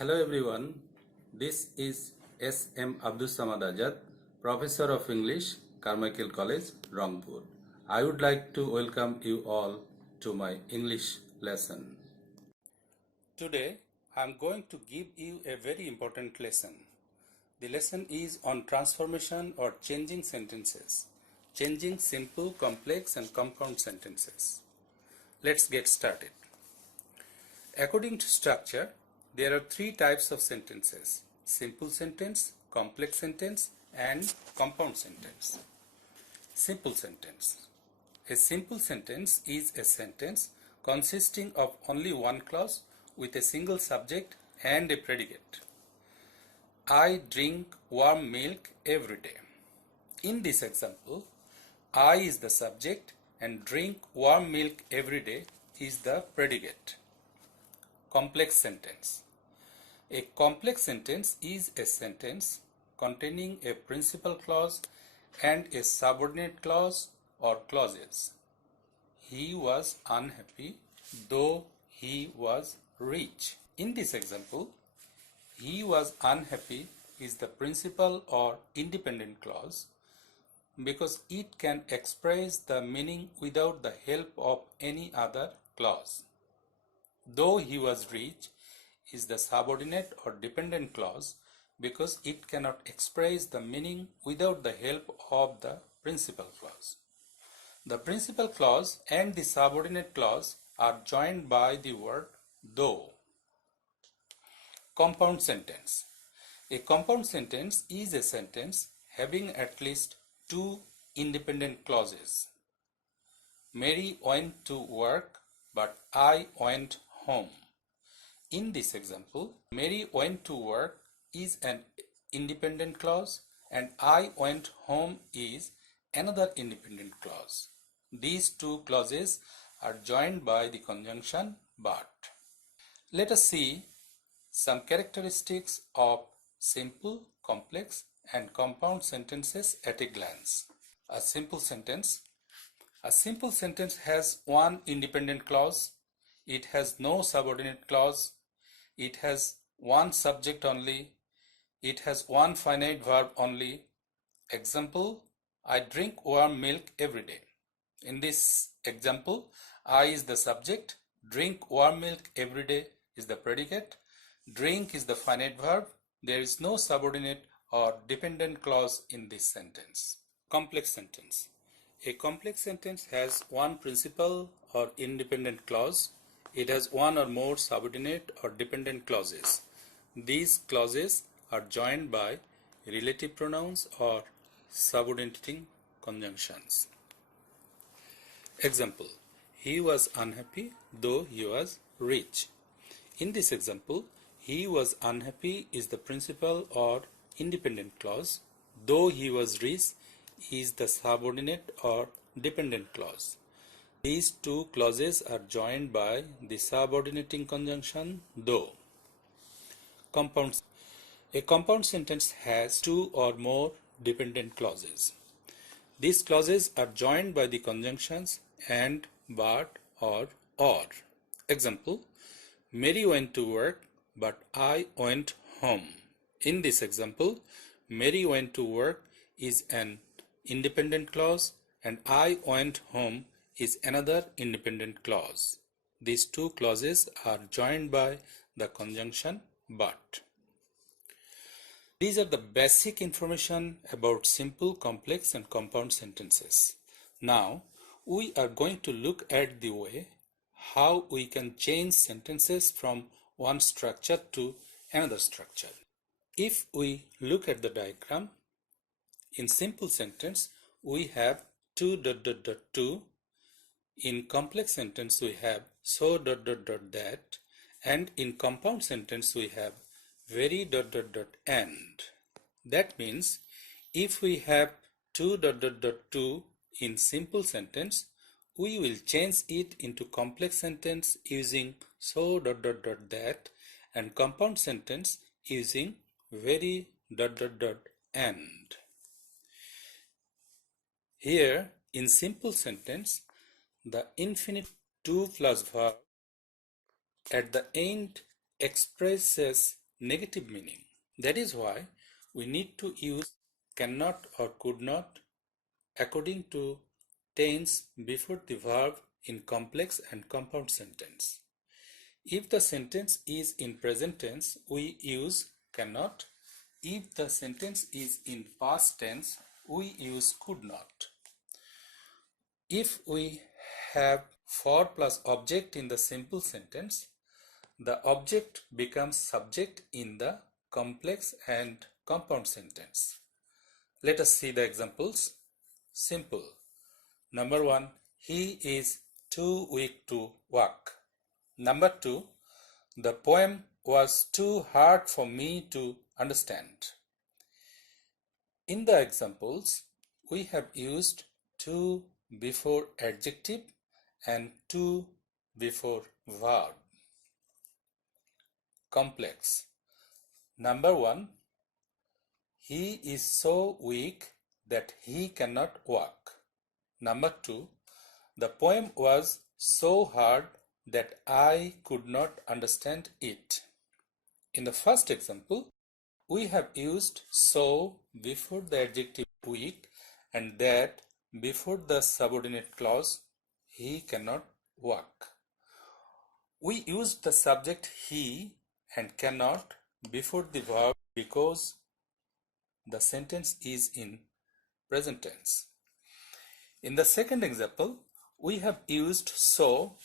Hello everyone, this is S.M. Abdus Azad, Professor of English, Carmichael College, Rangpur. I would like to welcome you all to my English lesson. Today I am going to give you a very important lesson. The lesson is on transformation or changing sentences, changing simple, complex and compound sentences. Let's get started. According to structure, there are three types of sentences: simple sentence, complex sentence and compound sentence. Simple sentence. A simple sentence is a sentence consisting of only one clause with a single subject and a predicate. I drink warm milk every day. In this example, I is the subject and drink warm milk every day is the predicate. Complex sentence. A complex sentence is a sentence containing a principal clause and a subordinate clause or clauses. He was unhappy though he was rich. In this example, he was unhappy is the principal or independent clause because it can express the meaning without the help of any other clause. Though he was rich is the subordinate or dependent clause because it cannot express the meaning without the help of the principal clause. The principal clause and the subordinate clause are joined by the word though. Compound sentence. A compound sentence is a sentence having at least two independent clauses. Mary went to work, but I went home. In this example, Mary went to work is an independent clause and I went home is another independent clause. These two clauses are joined by the conjunction but. Let us see some characteristics of simple, complex and compound sentences at a glance. A simple sentence. A simple sentence has one independent clause. It has no subordinate clause. It has one subject only. It has one finite verb only. Example, I drink warm milk every day. In this example, I is the subject, drink warm milk every day is the predicate, drink is the finite verb. There is no subordinate or dependent clause in this sentence. Complex sentence. A complex sentence has one principal or independent clause. It has one or more subordinate or dependent clauses. These clauses are joined by relative pronouns or subordinating conjunctions. Example, he was unhappy though he was rich. In this example, he was unhappy is the principal or independent clause. Though he was rich is the subordinate or dependent clause. These two clauses are joined by the subordinating conjunction though. Compound. A compound sentence has two or more dependent clauses. These clauses are joined by the conjunctions and, but, or. Example, Mary went to work, but I went home. In this example, Mary went to work is an independent clause and I went home is another independent clause. These two clauses are joined by the conjunction but. These are the basic information about simple, complex and compound sentences. Now, we are going to look at the way how we can change sentences from one structure to another structure. If we look at the diagram, in simple sentence, we have to. In complex sentence, we have so that. And in compound sentence, we have very and. That means if we have to in simple sentence, we will change it into complex sentence using so that and compound sentence using very and. Here in simple sentence, the infinitive to plus verb at the end expresses negative meaning. That is why we need to use cannot or could not according to tense before the verb in complex and compound sentence. If the sentence is in present tense, we use cannot. If the sentence is in past tense, we use could not. If we have for plus object in the simple sentence, the object becomes subject in the complex and compound sentence. Let us see the examples. Simple. Number 1, he is too weak to walk. Number 2, the poem was too hard for me to understand. In the examples, we have used to before adjective and to before verb. Complex. Number 1, he is so weak that he cannot walk. Number 2, the poem was so hard that I could not understand it. In the first example, we have used so before the adjective weak and that before the subordinate clause he cannot walk. We used the subject he and cannot before the verb because the sentence is in present tense. In the second example, we have used so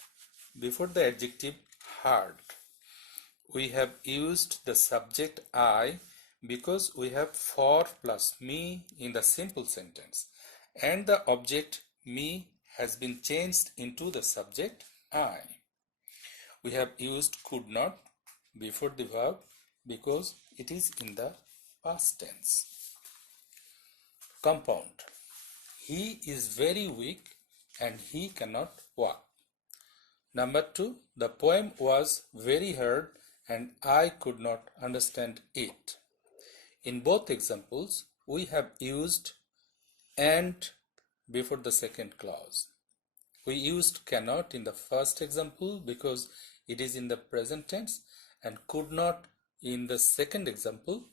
before the adjective hard. We have used the subject I because we have for plus me in the simple sentence, and the object me has been changed into the subject I. We have used could not before the verb because it is in the past tense. Compound. He is very weak and he cannot walk. Number 2, the poem was very hard and I could not understand it. In both examples, we have used and before the second clause. We used cannot in the first example because it is in the present tense, and could not in the second example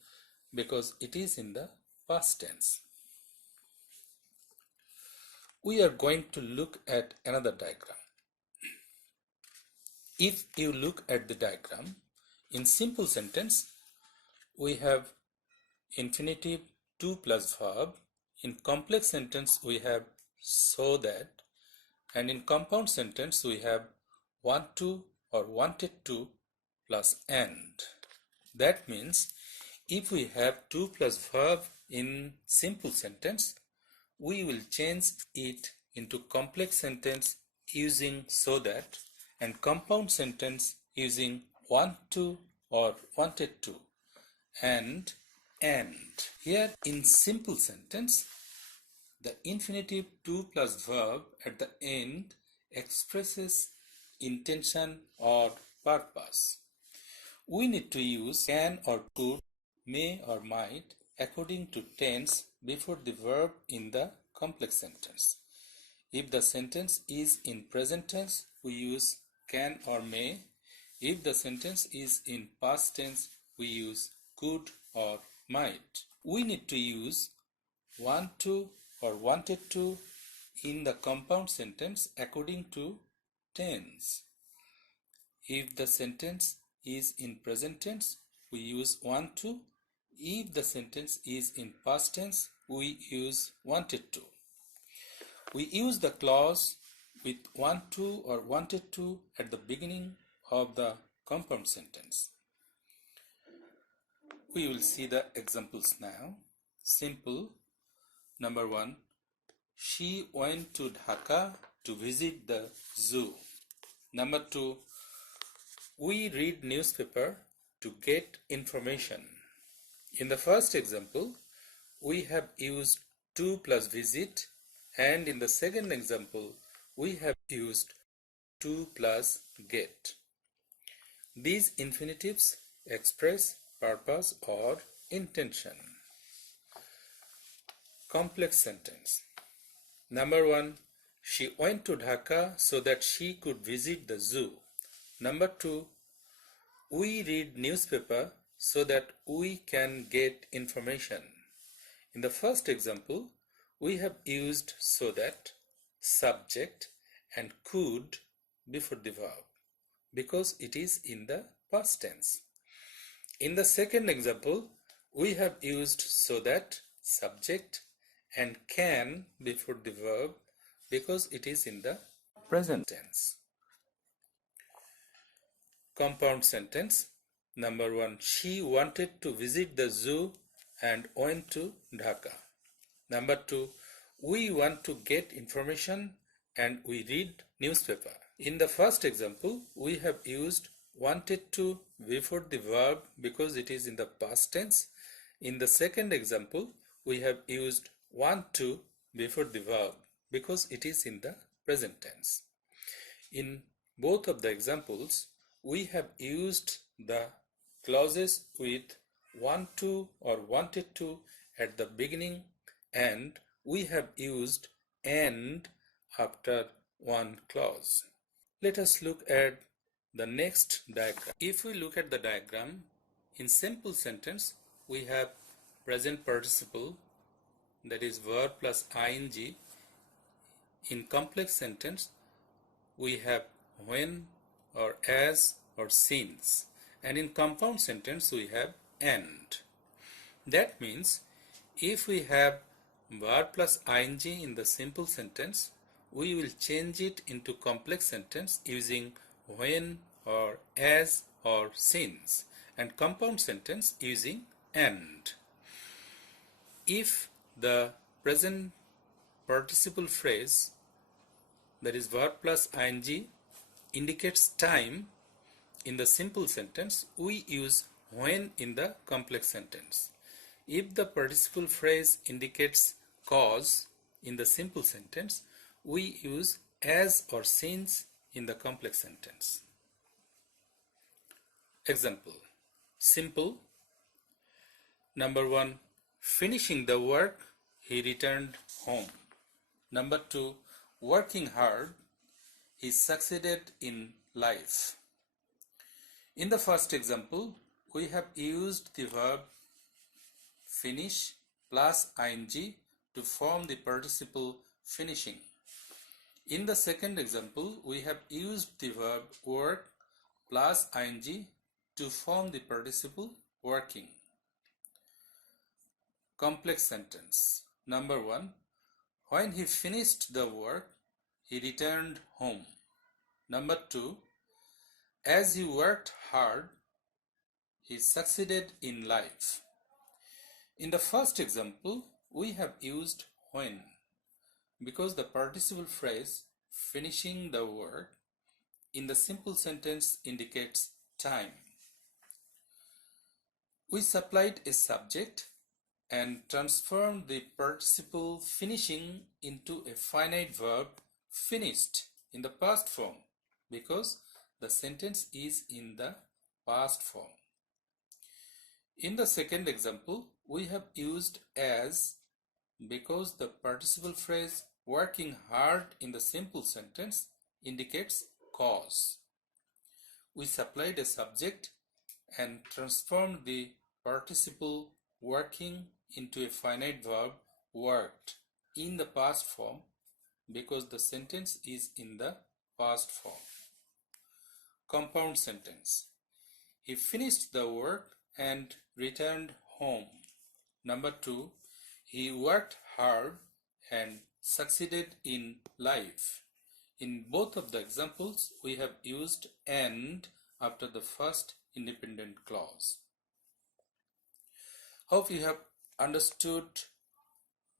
because it is in the past tense. We are going to look at another diagram. If you look at the diagram, in simple sentence, we have infinitive to plus verb. In complex sentence, we have so that. And in compound sentence, we have want to or wanted to plus and. That means if we have to plus verb in simple sentence, we will change it into complex sentence using so that, and compound sentence using want to or wanted to and. Here in simple sentence, the infinitive to plus verb at the end expresses intention or purpose. We need to use can or could, may or might according to tense before the verb in the complex sentence. If the sentence is in present tense, we use can or may. If the sentence is in past tense, we use could or might. We need to use want to or wanted to in the compound sentence according to tense. If the sentence is in present tense, we use want to. If the sentence is in past tense, we use wanted to. We use the clause with want to or wanted to at the beginning of the compound sentence. We will see the examples now. Simple. Number 1, she went to Dhaka to visit the zoo. Number 2, we read newspaper to get information. In the first example, we have used to plus visit, and in the second example, we have used to plus get. These infinitives express purpose or intention. Complex sentence. Number 1, she went to Dhaka so that she could visit the zoo. Number 2, we read newspaper so that we can get information. In the first example, we have used so that, subject, and could before the verb because it is in the past tense. In the second example, we have used so that, subject, and can before the verb because it is in the present tense. Compound sentence. Number 1. She wanted to visit the zoo and went to Dhaka. Number 2. We want to get information and we read newspaper. In the first example, we have used wanted to before the verb because it is in the past tense. In the second example, we have used want to before the verb because it is in the present tense. In both of the examples, we have used the clauses with want to or wanted to at the beginning, and we have used and after one clause. Let us look at the next diagram. If we look at the diagram, in simple sentence, we have present participle, that is verb plus ing. In complex sentence, we have when or as or since, and in compound sentence we have and. That means if we have verb plus ing in the simple sentence, we will change it into complex sentence using when or as or since, and compound sentence using and. If the present participle phrase, that is verb plus ing, indicates time in the simple sentence, we use when in the complex sentence. If the participle phrase indicates cause in the simple sentence, we use as or since in the complex sentence. Example. Simple. Number 1. Finishing the work, he returned home. Number 2. Working hard, he succeeded in life. In the first example, we have used the verb finish plus ing to form the participle finishing. In the second example, we have used the verb work plus ing to form the participle working. Complex sentence. Number 1. When he finished the work, he returned home. Number 2. As he worked hard, he succeeded in life. In the first example, we have used when because the participle phrase finishing the work in the simple sentence indicates time. We supplied a subject and transformed the participle finishing into a finite verb finished in the past form because the sentence is in the past form. In the second example, we have used as because the participle phrase working hard in the simple sentence indicates cause. We supplied a subject and transformed the participle working into a finite verb worked in the past form because the sentence is in the past form. Compound sentence. He finished the work and returned home. Number 2. He worked hard and succeeded in life. In both of the examples, we have used and after the first independent clause. Hope you have understood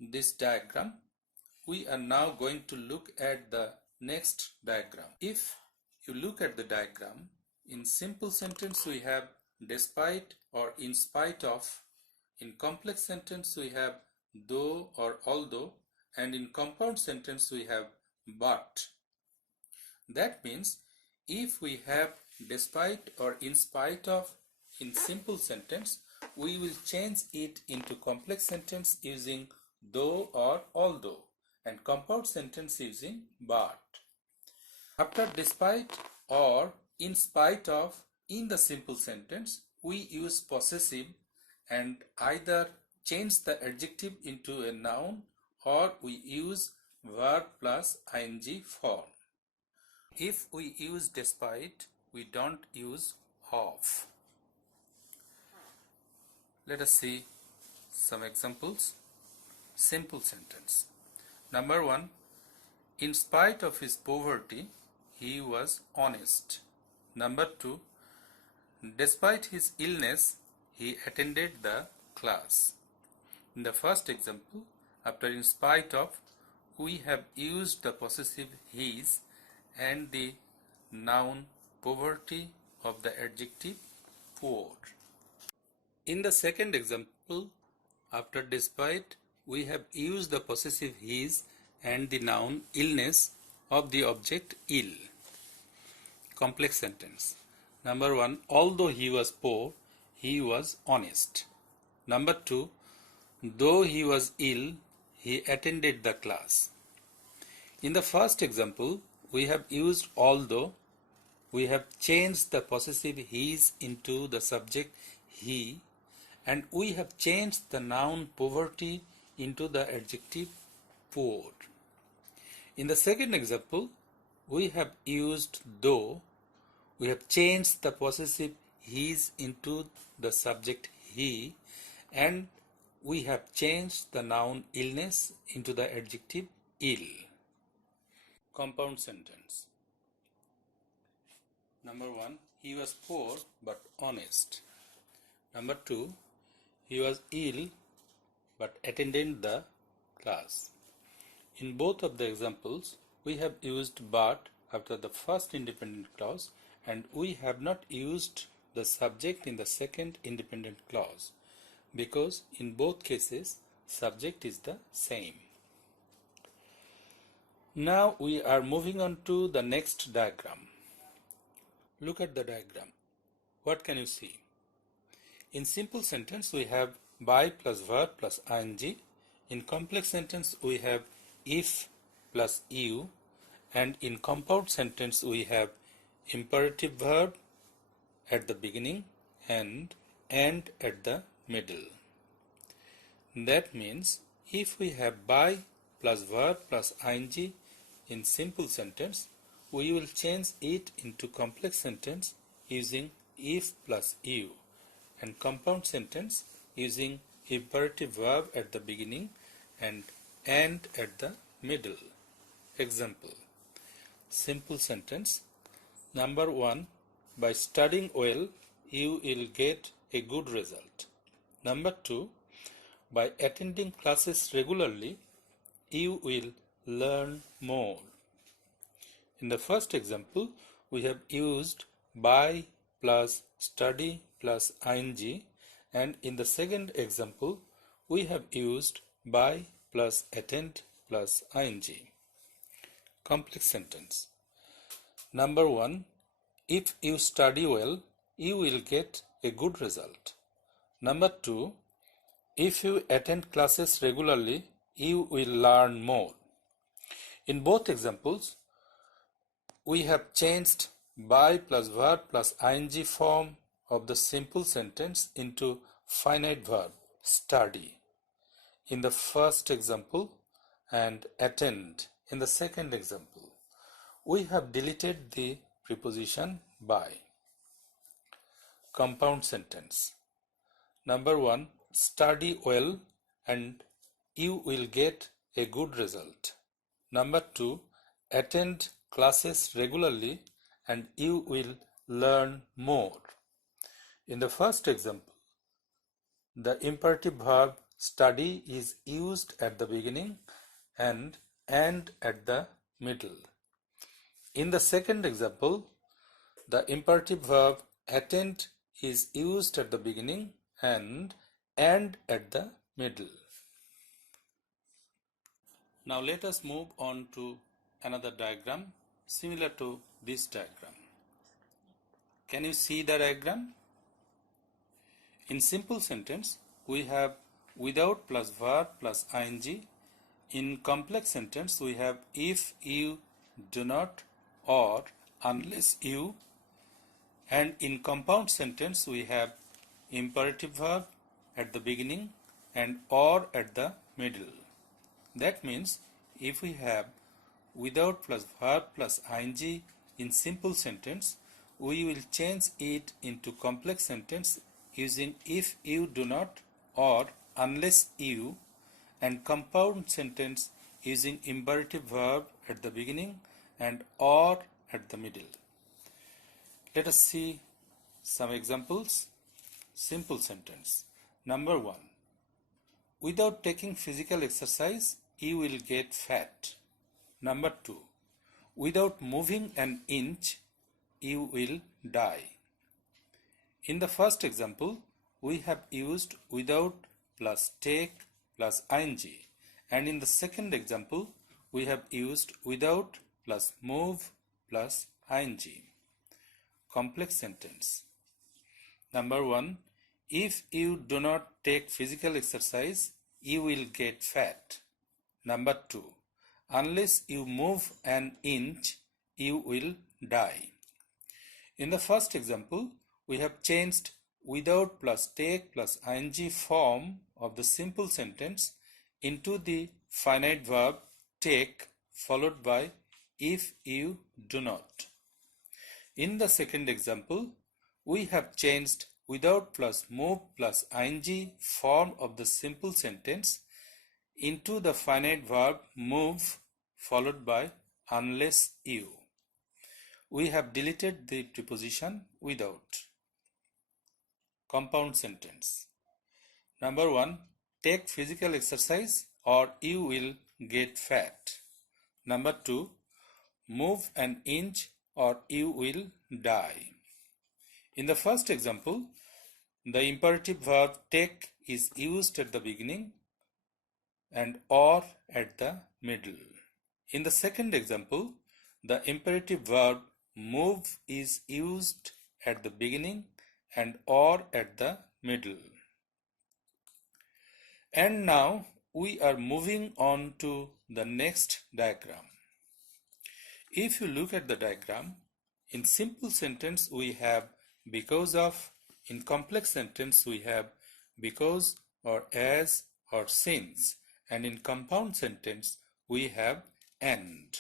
this diagram. We are now going to look at the next diagram. If you look at the diagram, in simple sentence we have despite or in spite of. In complex sentence we have though or although, and in compound sentence we have but. That means if we have despite or in spite of in simple sentence, we will change it into complex sentence using though or although, and compound sentence using but. After despite or in spite of In the simple sentence, we use possessive and either change the adjective into a noun or we use verb plus ing form. If we use despite, we don't use of. Let us see some examples. Simple sentence. Number 1. In spite of his poverty, he was honest. Number 2. Despite his illness, he attended the class. In the first example, after in spite of, we have used the possessive his and the noun poverty of the adjective poor. In the second example, after despite, we have used the possessive his and the noun illness of the object ill. Complex sentence. Number 1, although he was poor, he was honest. Number 2, though he was ill, he attended the class. In the first example, we have used although. We have changed the possessive his into the subject he, and we have changed the noun poverty into the adjective poor. In the second example, we have used though. We have changed the possessive his into the subject he, and we have changed the noun illness into the adjective ill. Compound sentence. Number 1, he was poor but honest. Number 2, he was ill but attended the class. In both of the examples, we have used but after the first independent clause and we have not used the subject in the second independent clause because in both cases subject is the same. Now we are moving on to the next diagram. Look at the diagram. What can you see? In simple sentence we have by plus verb plus ing. In complex sentence we have if plus you, and in compound sentence we have imperative verb at the beginning and at the middle. That means if we have by plus verb plus ing in simple sentence, we will change it into complex sentence using if plus you, and compound sentence using imperative verb at the beginning and at the middle. Example. Simple sentence. Number 1, by studying well, you will get a good result. Number 2, by attending classes regularly, you will learn more. In the first example, we have used by plus study plus ing, and in the second example, we have used by plus attend plus ing. Complex sentence. Number 1, if you study well, you will get a good result. Number 2, if you attend classes regularly, you will learn more. In both examples, we have changed by plus verb plus ing form of the simple sentence into finite verb, study, in the first example, and attend in the second example. We have deleted the preposition by. Compound sentence. Number 1, study well and you will get a good result. Number 2, attend classes regularly and you will learn more. In the first example, the imperative verb study is used at the beginning and at the middle. In the second example, the imperative verb attend is used at the beginning and at the middle. Now let us move on to another diagram similar to this diagram. Can you see the diagram? In simple sentence, we have without plus verb plus ing. In complex sentence, we have if you do not or unless you, And in compound sentence we have imperative verb at the beginning and or at the middle. That means if we have without plus verb plus ing in simple sentence, we will change it into complex sentence using if you do not or unless you, and compound sentence using imperative verb at the beginning and or at the middle. Let us see some examples. Simple sentence. Number 1. Without taking physical exercise, you will get fat. Number 2. Without moving an inch, you will die. In the first example, we have used without plus take plus ing, and in the second example, we have used without plus move plus ing. Complex sentence. Number 1. If you do not take physical exercise, you will get fat. Number 2. Unless you move an inch, you will die. In the first example, we have changed without plus take plus ing form of the simple sentence into the finite verb take followed by if you do not. In the second example, we have changed without plus move plus ing form of the simple sentence into the finite verb move followed by unless you. We have deleted the preposition without. Compound sentence. Number 1. Take physical exercise or you will get fat. Number 2. Move an inch or you will die. In the first example, the imperative verb take is used at the beginning and or at the middle. In the second example, the imperative verb move is used at the beginning and or at the middle. And now we are moving on to the next diagram. If you look at the diagram, in simple sentence we have because of, in complex sentence we have because or as or since, and in compound sentence we have and.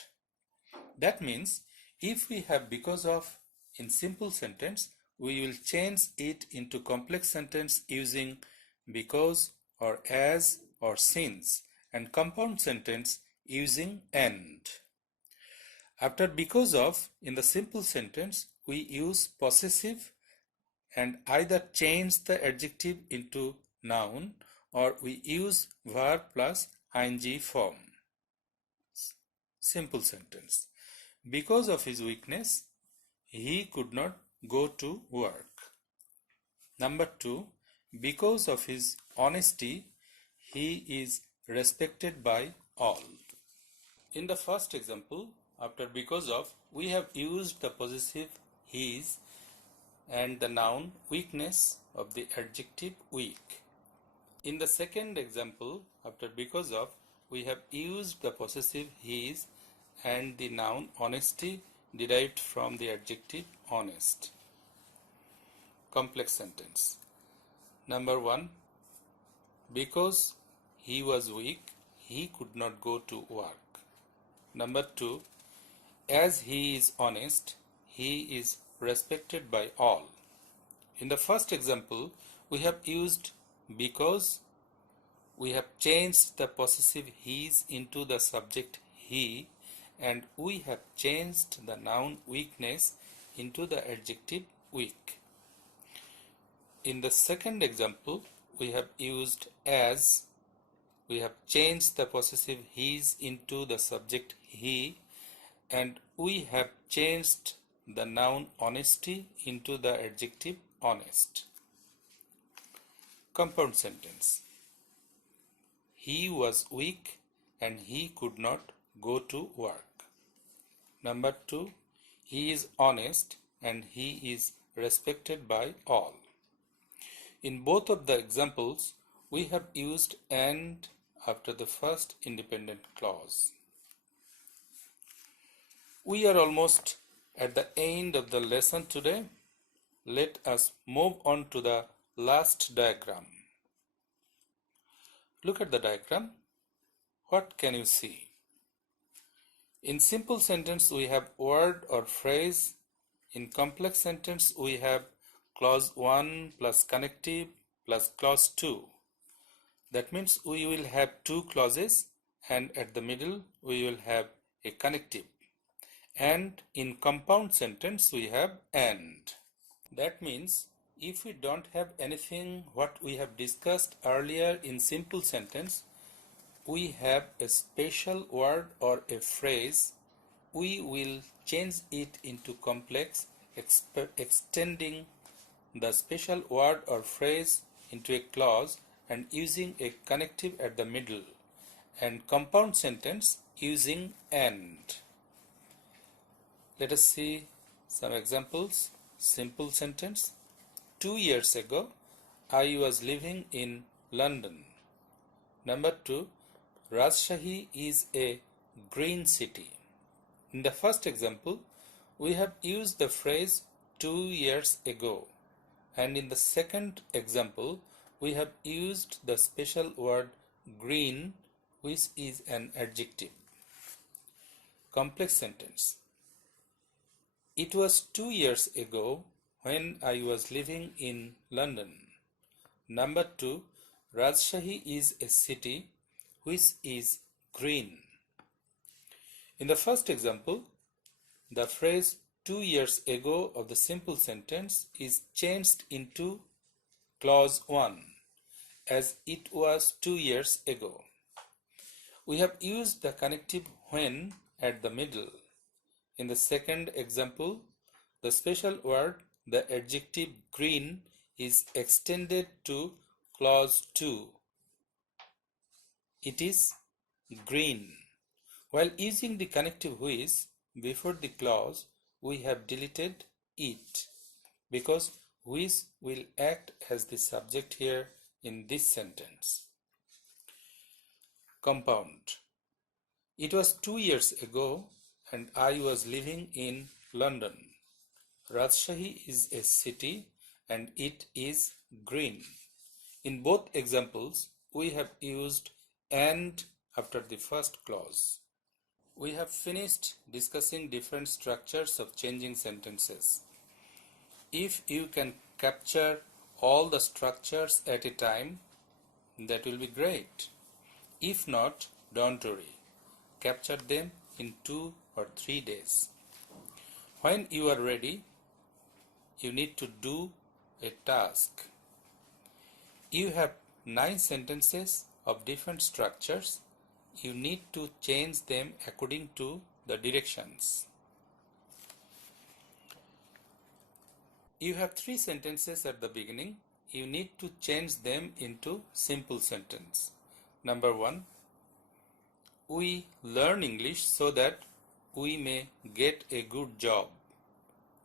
That means if we have because of in simple sentence, we will change it into complex sentence using because or as or since, and compound sentence using and. After because of in the simple sentence, we use possessive and either change the adjective into noun or we use verb plus ing form. Simple sentence. Because of his weakness, he could not go to work. Number 2. Because of his honesty, he is respected by all. In the first example, after because of, we have used the possessive his and the noun weakness of the adjective weak. In the second example, after because of, we have used the possessive his and the noun honesty derived from the adjective honest. Complex sentence. Number 1. Because he was weak, he could not go to work. Number 2. As he is honest, he is respected by all. In the first example, we have used because, we have changed the possessive his into the subject he, and we have changed the noun weakness into the adjective weak. In the second example, we have used as, we have changed the possessive his into the subject he, and we have changed the noun honesty into the adjective honest. Compound sentence. He was weak and he could not go to work. Number 2. He is honest and he is respected by all. In both of the examples, we have used and after the first independent clause. We are almost at the end of the lesson today. Let us move on to the last diagram. Look at the diagram. What can you see? In simple sentence, we have word or phrase. In complex sentence, we have clause 1 plus connective plus clause 2. That means we will have two clauses, and at the middle we will have a connective. And in compound sentence, we have and. That means if we don't have anything what we have discussed earlier in simple sentence, we have a special word or a phrase, we will change it into complex, extending the special word or phrase into a clause and using a connective at the middle, and compound sentence using and. Let us see some examples. Simple sentence. 2 years ago, I was living in London. Number 2, Rajshahi is a green city. In the first example, we have used the phrase 2 years ago, and in the second example, we have used the special word green, which is an adjective. Complex sentence. It was 2 years ago when I was living in London. Number 2, Rajshahi is a city which is green. In the first example, the phrase 2 years ago of the simple sentence is changed into clause 1 as it was 2 years ago. We have used the connective when at the middle. In the second example, the special word, the adjective green, is extended to clause 2. It is green. While using the connective which before the clause, we have deleted it because which will act as the subject here in this sentence. Compound. It was 2 years ago and I was living in London. Rajshahi is a city and it is green. In both examples, we have used and after the first clause. We have finished discussing different structures of changing sentences. If you can capture all the structures at a time, that will be great. If not, don't worry. Capture them in 2 or 3 days. When you are ready, you need to do a task. You have 9 sentences of different structures. You need to change them according to the directions. You have 3 sentences at the beginning. You need to change them into simple sentence. Number 1, we learn English so that we may get a good job.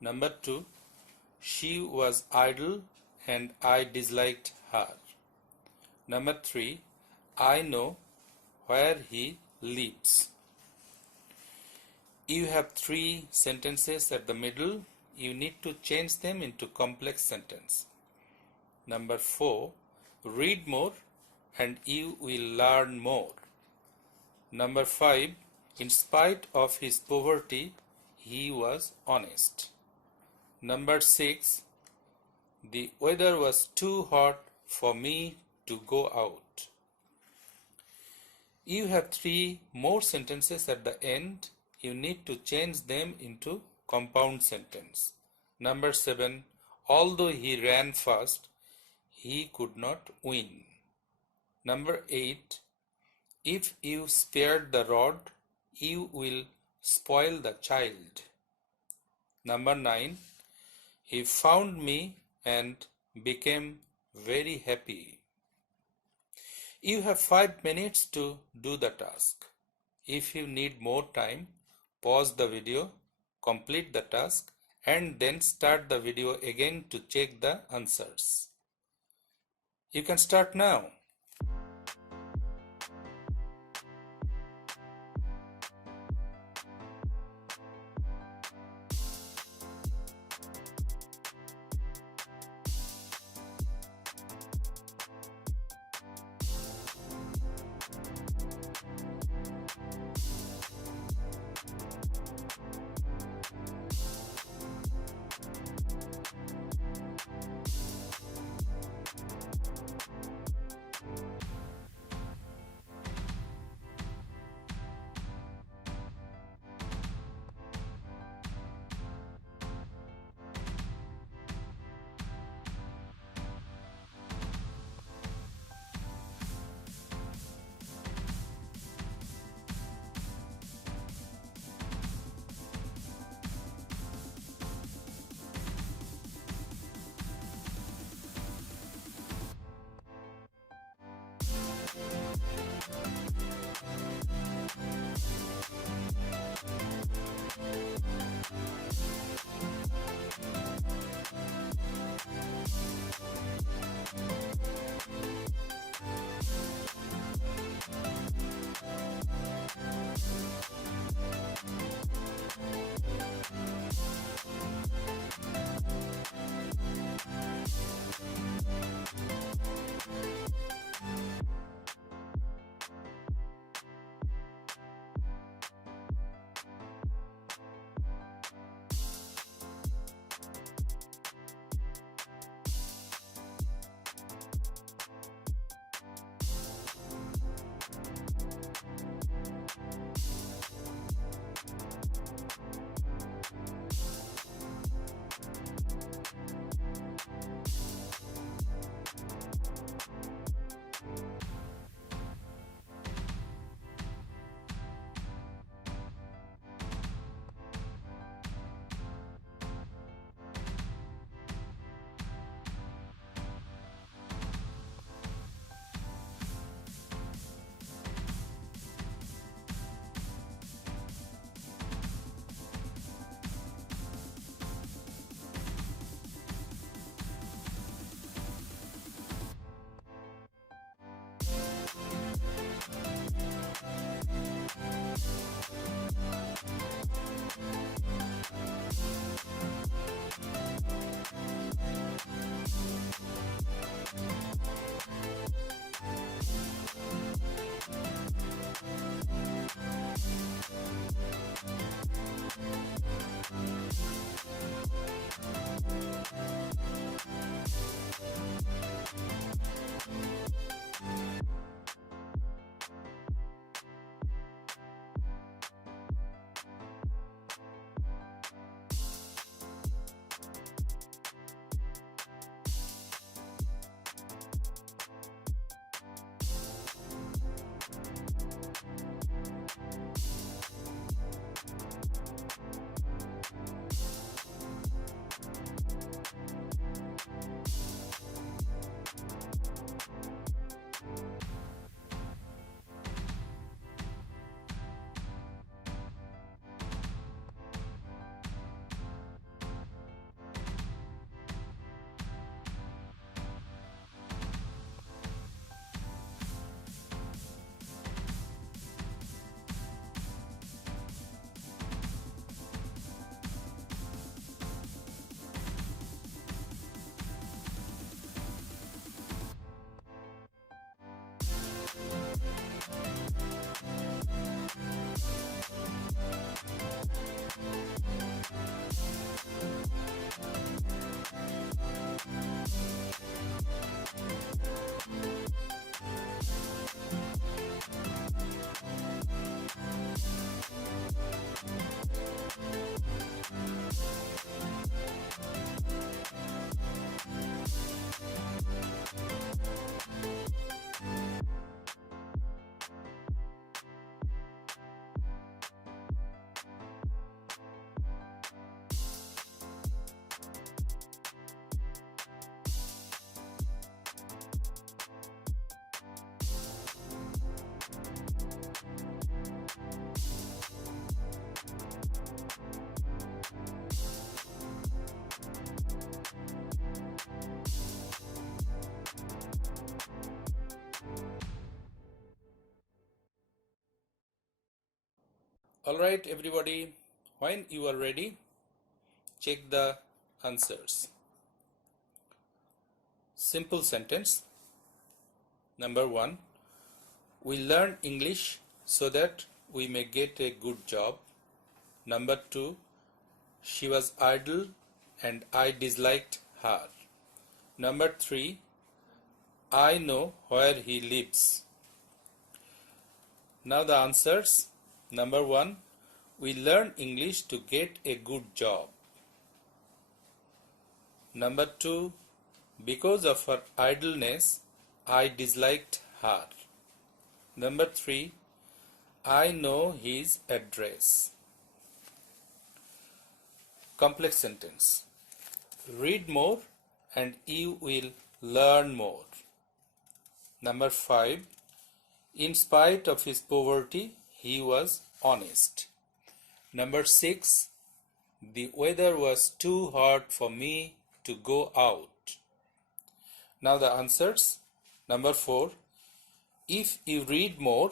Number 2, she was idle and I disliked her. Number 3, I know where he lives. You have 3 sentences at the middle. You need to change them into complex sentence. Number 4, read more and you will learn more. Number 5, in spite of his poverty, he was honest. Number 6, the weather was too hot for me to go out. You have 3 more sentences at the end. You need to change them into compound sentence. Number 7, although he ran fast, he could not win. Number 8, if you spared the rod, you will spoil the child. Number 9, he found me and became very happy. You have 5 minutes to do the task. If you need more time, pause the video, complete the task, and then start the video again to check the answers. You can start now. Alright everybody, when you are ready, check the answers. Simple sentence. Number 1. We learn English so that we may get a good job. Number 2. She was idle and I disliked her. Number 3. I know where he lives. Now the answers. Number 1. We learn English to get a good job. Number 2. Because of her idleness, I disliked her. Number 3. I know his address. Complex sentence. Read more and you will learn more. Number 5. In spite of his poverty, he was honest. Number 6. The weather was too hot for me to go out. Now the answers. Number 4. If you read more,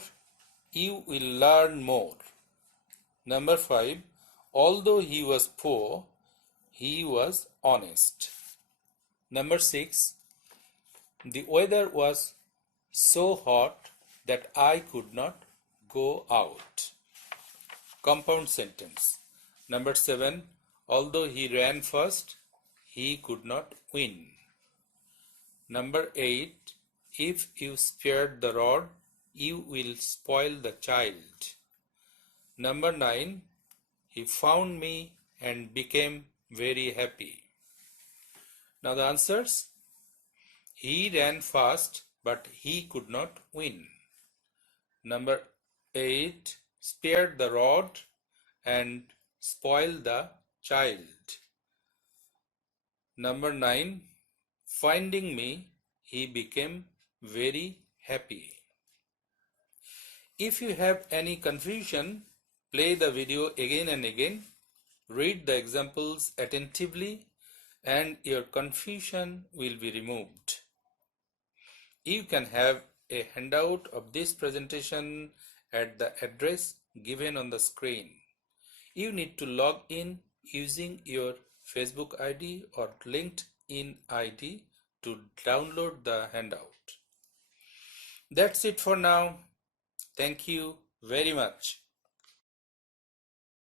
you will learn more. Number 5. Although he was poor, he was honest. Number 6. The weather was so hot that I could not go out. Compound sentence. Number 7. Although he ran fast, he could not win. Number 8. If you spared the rod, you will spoil the child. Number 9. He found me and became very happy. Now the answers. He ran fast, but he could not win. Number 8. Spared the rod and spoiled the child. Number 9. Finding me, he became very happy. If you have any confusion, play the video again and again, read the examples attentively, and your confusion will be removed. You can have a handout of this presentation at the address given on the screen. You need to log in using your Facebook ID or LinkedIn ID to download the handout. That's it for now. Thank you very much.